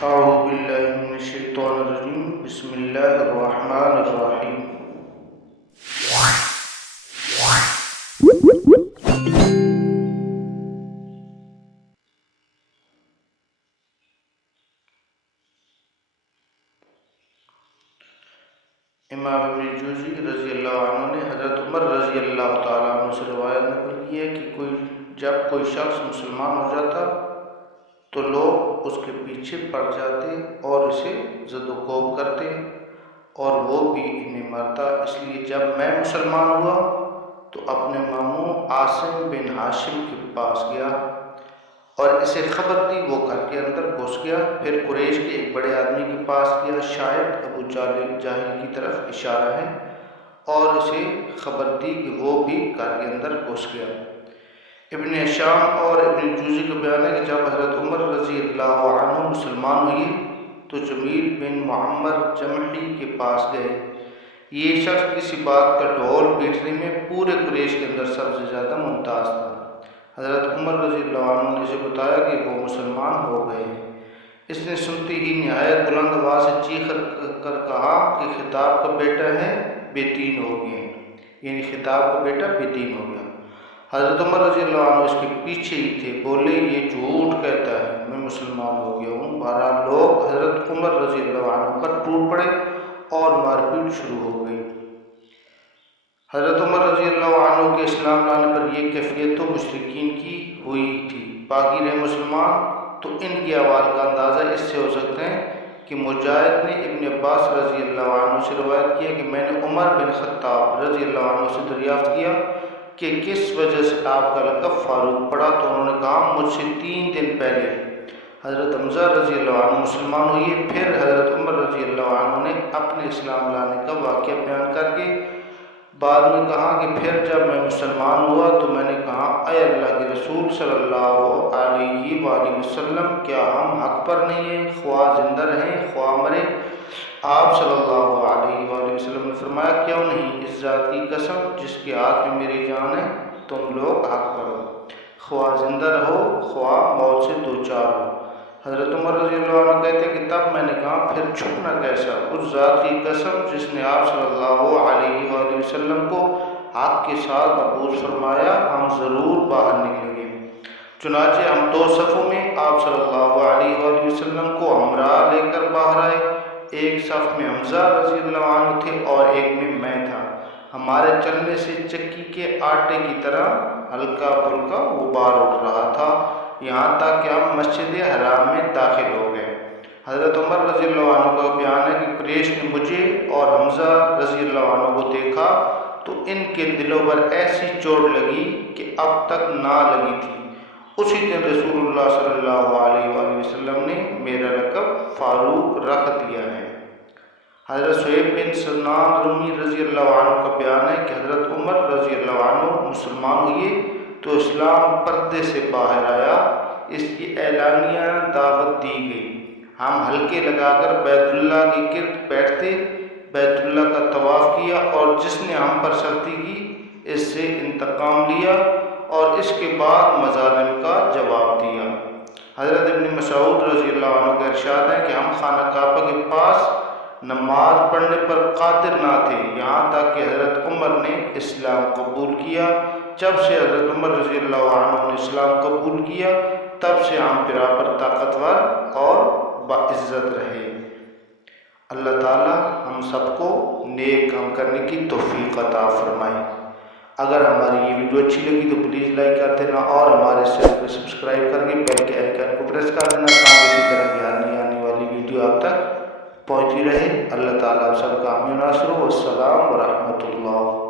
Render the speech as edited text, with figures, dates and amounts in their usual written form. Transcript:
أعوذ بالله من الشيطان الرجيم بسم الله الرحمن الرحيم امام ابن جوزی رضی اللہ عنہ نے حضرت عمر رضی اللہ تعالیٰ عنہ سے روایت نقل کی ہے کہ جب کوئی شخص مسلمان ہو جاتا تو لوگ اس کے پیچھے پڑ جاتے اور اسے زد و کوب کرتے اور وہ بھی انہیں مارتا۔ اس لیے جب میں مسلمان ہوا تو اپنے ماموں عاصم بن ہاشم کے پاس گیا اور اسے خبر دی، وہ گھر کے اندر گھس گیا۔ پھر قریش کے ایک بڑے آدمی کے پاس گیا، شاید ابو جاہل کی طرف اشارہ ہے، اور اسے خبر دی کہ وہ بھی گھر کے اندر گھس گیا۔ ابن شام اور ابن جوزی کا بیان ہے کہ جب حضرت عمر رضی اللہ عنہ مسلمان ہوئے تو جمیل بن معمر جمحی کے پاس گئے۔ یہ شخص کسی بات کا ڈھول پیٹنے میں پورے قریش کے اندر سب سے زیادہ ممتاز تھا۔ حضرت عمر رضی اللہ عنہ نے اسے بتایا کہ وہ مسلمان ہو گئے ہیں۔ اس نے سنتے ہی نہایت بلند آواز سے چیخ کر کہا کہ خطاب کا بیٹا ہے بے دین ہو گئے، یعنی خطاب کا بیٹا بے دین ہو گیا۔ حضرت عمر رضی اللہ عنہ اس کے پیچھے ہی تھے، بولے یہ جھوٹ کہتا ہے، میں مسلمان ہو گیا ہوں۔ بہرحال لوگ حضرت عمر رضی اللہ عنہ پر ٹوٹ پڑے اور مار پیٹ شروع ہو گئی۔ حضرت عمر رضی اللہ عنہ کے اسلام لانے پر یہ کیفیت تو مشرکین کی ہوئی تھی، باقی رہے مسلمان تو ان کی احوال کا اندازہ اس سے ہو سکتا ہے کہ مجاہد نے ابن عباس رضی اللہ عنہ سے روایت کیا کہ میں نے عمر بن خطاب رضی اللہ عنہ سے دریافت کیا کہ کس وجہ سے آپ کا لقب فاروق پڑا، تو انہوں نے کہا مجھ سے 3 دن پہلے حضرت حمزہ رضی اللہ عنہ مسلمان ہوئے۔ پھر حضرت عمر رضی اللہ عنہ نے اپنے اسلام لانے کا واقعہ بیان کر کے بعد میں کہا کہ پھر جب میں مسلمان ہوا تو میں نے کہا اے اللہ کے رسول صلی اللہ علیہ وآلہ وسلم، کیا ہم حق پر نہیں ہیں، خواہ زندہ رہیں خواہ مرے؟ آپ صلی اللہ علیہ وآلہ وسلم نے فرمایا کیوں نہیں، اس ذات کی قسم جس کے ہاتھ میں میری جان ہے، تم لوگ حق پر ہو، خواہ زندہ رہو خواہ موت سے دوچار ہو۔ حضرت عمر رضی اللہ عنہ کہتے کہ تب میں نے کہا پھر چھپنا کیسا، اس ذات کی قسم جس نے آپ صلی اللہ علیہ وآلہ وسلم کو حق کے ساتھ مبعوث فرمایا، ہم ضرور باہر نکلیں گے۔ چنانچہ ہم 2 صفوں میں آپ صلی اللہ علیہ وآلہ وسلم کو ہمراہ لے کر باہر آئے۔ ایک صف میں حمزہ رضی اللہ عنہ تھے اور ایک میں تھا۔ ہمارے چلنے سے چکی کے آٹے کی طرح ہلکا پھلکا غبار اٹھ رہا تھا، یہاں تک کہ ہم مسجد حرام میں داخل ہو گئے۔ حضرت عمر رضی اللہ عنہ کا بیان ہے کہ قریش نے مجھے اور حمزہ رضی اللہ عنہ کو دیکھا تو ان کے دلوں پر ایسی چوٹ لگی کہ اب تک نہ لگی تھی۔ اسی دن رسول اللہ صلی اللہ علیہ وآلہ وسلم نے میرا لقب فاروق رکھ دیا ہے۔ حضرت صہیب بن سنان رومی رضی اللہ عنہ کا بیان ہے کہ حضرت عمر رضی اللہ عنہ مسلمان ہوئے تو اسلام پردے سے باہر آیا، اس کی اعلانیہ دعوت دی گئی۔ ہم حلقے لگا کر بیت اللہ کے گرد بیٹھتے، بیت اللہ کا طواف کیا اور جس نے ہم پر سختی کی اس سے انتقام لیا اور اس کے بعد مظالم کا جواب دیا۔ حضرت ابن مسعود رضی اللہ عنہ کا ارشاد ہے کہ ہم خانہ کعبہ کے پاس نماز پڑھنے پر قادر نہ تھے، یہاں تک کہ حضرت عمر نے اسلام قبول کیا۔ جب سے حضرت عمر رضی اللہ عنہ نے اسلام قبول کیا تب سے ہم برابر طاقتور اور باعزت رہے۔ اللہ تعالی ہم سب کو نیک کام کرنے کی توفیق عطا فرمائے۔ اگر ہماری یہ ویڈیو اچھی لگی تو پلیز لائک کر دینا اور ہمارے چینل کو سبسکرائب کر کے بیل کے آئیکن کو پریس کر دینا تاکہ اسی طرح کی ہر نئی آنے والی ویڈیو آپ تک پہنچی رہے۔ اللہ تعالیٰ سب کا حامی و ناصر ہو۔ السلام ورحمۃ اللہ۔